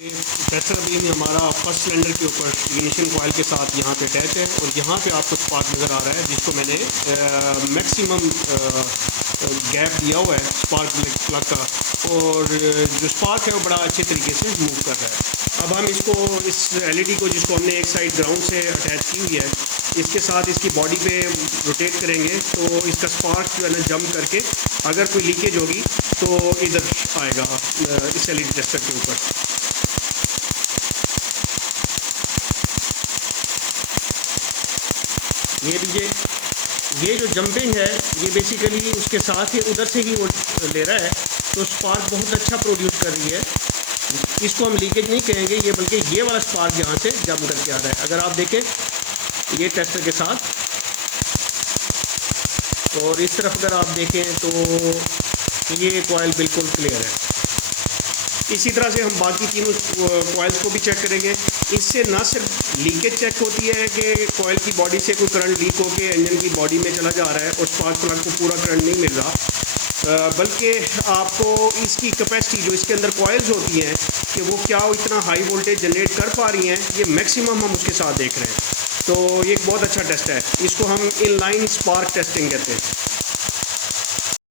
Tester अभी में हमारा फर्स्ट सिलेंडर के ऊपर इग्निशन कॉइल के साथ यहाँ पे अटैच है और यहाँ पे आपको स्पार्क नज़र आ रहा है जिसको मैंने मैक्सिमम गैप दिया हुआ है स्पार्क प्लग का, और जो स्पार्क है वो बड़ा अच्छे तरीके से मूव कर रहा है। अब हम इसको इस एलईडी को जिसको हमने एक साइड ग्राउंड से अटैच की हुई है इसके साथ इसकी बॉडी पे रोटेट करेंगे तो इसका स्पार्क जो है ना जंप करके अगर कोई लीकेज होगी तो इधर आएगा इस एलईडी टेस्टर के ऊपर। ये लीजिए, ये जो जंपिंग है ये बेसिकली उसके साथ ही उधर से ही वो ले रहा है, तो स्पार्क बहुत अच्छा प्रोड्यूस कर रही है। इसको हम लीकेज नहीं कहेंगे ये, बल्कि ये वाला स्पार्क यहाँ से जंप करके आ रहा है। अगर आप देखें ये टेस्टर के साथ, और इस तरफ अगर आप देखें तो ये कॉइल बिल्कुल क्लियर है। इसी तरह से हम बाकी तीनों कॉइल्स को भी चेक करेंगे। इससे ना सिर्फ लीकेज चेक होती है कि कॉइल की बॉडी से कोई करंट लीक होकर इंजन की बॉडी में चला जा रहा है और स्पार्क प्लग को पूरा करंट नहीं मिल रहा, बल्कि आपको इसकी कैपेसिटी जो इसके अंदर कॉइल्स होती हैं कि वो क्या इतना हाई वोल्टेज जनरेट कर पा रही हैं, ये मैक्सिमम हम उसके साथ देख रहे हैं। तो ये एक बहुत अच्छा टेस्ट है, इसको हम इनलाइन स्पार्क टेस्टिंग कहते हैं।